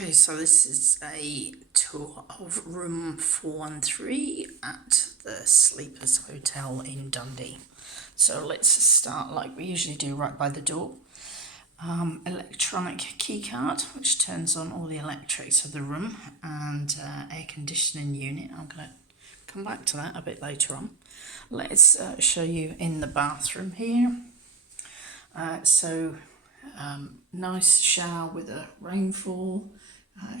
Okay, so this is a tour of room 413 at the Sleeperz Hotel in Dundee. So let's start like we usually do, right by the door. Electronic key card, which turns on all the electrics of the room, and air conditioning unit. I'm going to come back to that a bit later on. Let's show you in the bathroom here. Nice shower with a rainfall,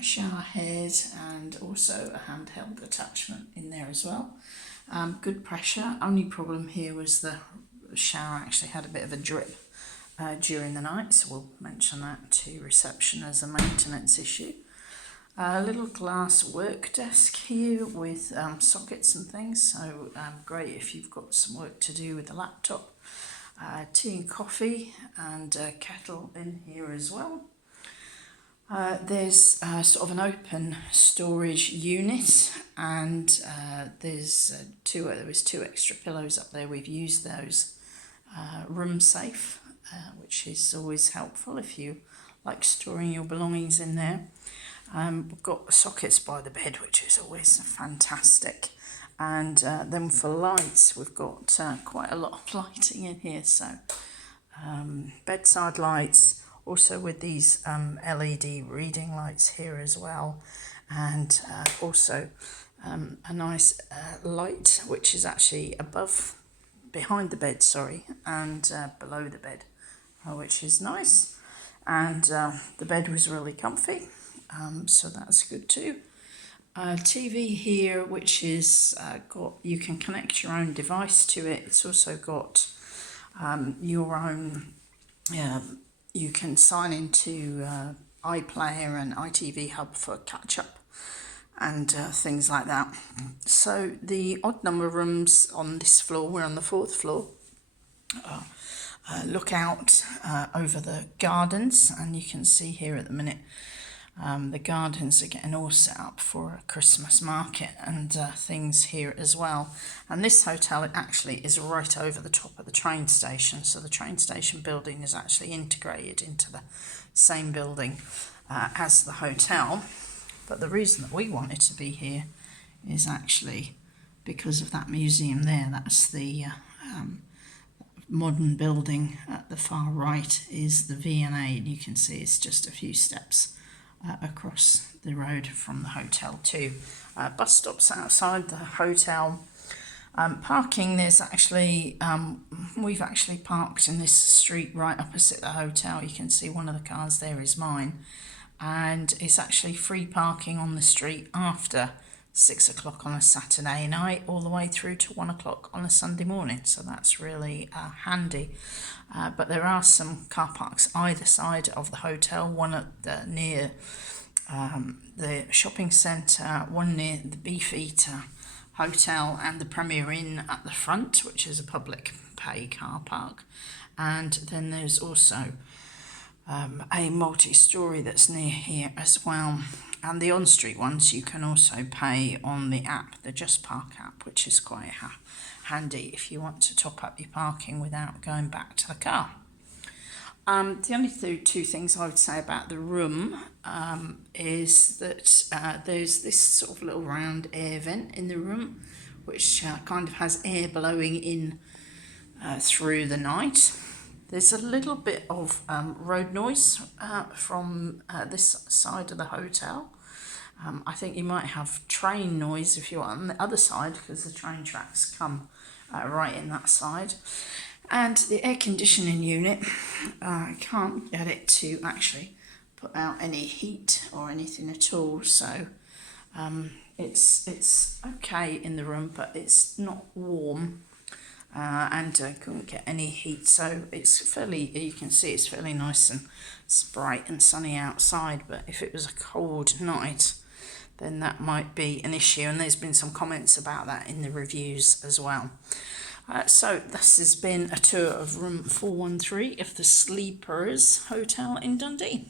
shower head, and also a handheld attachment in there as well. Good pressure. Only problem here was the shower actually had a bit of a drip during the night, so we'll mention that to reception as a maintenance issue. A little glass work desk here with sockets and things, so great if you've got some work to do with the laptop. Tea and coffee, and a kettle in here as well. There's sort of an open storage unit, and there was two extra pillows up there. We've used those. Room safe, which is always helpful if you like storing your belongings in there. We've got sockets by the bed, which is always fantastic. And then for lights, we've got quite a lot of lighting in here. So bedside lights, also with these LED reading lights here as well. And also a nice light, which is actually behind the bed, and below the bed, which is nice. And the bed was really comfy, so that's good too. TV here, which is you can connect your own device to it. It's also got your own, you can sign into iPlayer and ITV Hub for catch-up and things like that. So the odd number rooms on this floor, we're on the 4th floor, look out over the gardens, and you can see here at the minute the gardens are getting all set up for a Christmas market and things here as well. And this hotel, it actually is right over the top of the train station. So the train station building is actually integrated into the same building as the hotel. But the reason that we wanted to be here is actually because of that museum there. That's the modern building at the far right is the V&A, and you can see it's just a few steps across the road from the hotel too. Bus stops outside the hotel. Parking, there's actually, we've actually parked in this street right opposite the hotel. You can see one of the cars there is mine, and it's actually free parking on the street after 6 o'clock on a Saturday night all the way through to 1 o'clock on a Sunday morning, so that's really handy. But there are some car parks either side of the hotel, one at near the shopping centre, one near the Beefeater hotel, and the Premier Inn at the front, which is a public pay car park. And then there's also a multi-storey that's near here as well. And the on-street ones you can also pay on the app, the Just Park app, which is quite handy if you want to top up your parking without going back to the car. The only two things I would say about the room is that there's this sort of little round air vent in the room, which kind of has air blowing in through the night. There's a little bit of road noise from this side of the hotel. I think you might have train noise if you're on the other side, because the train tracks come right in that side. And the air conditioning unit, I can't get it to actually put out any heat or anything at all. So it's okay in the room, but it's not warm. And couldn't get any heat, so it's you can see it's fairly nice and it's bright and sunny outside. But if it was a cold night, then that might be an issue, and there's been some comments about that in the reviews as well. So this has been a tour of room 413 of the Sleeperz Hotel in Dundee.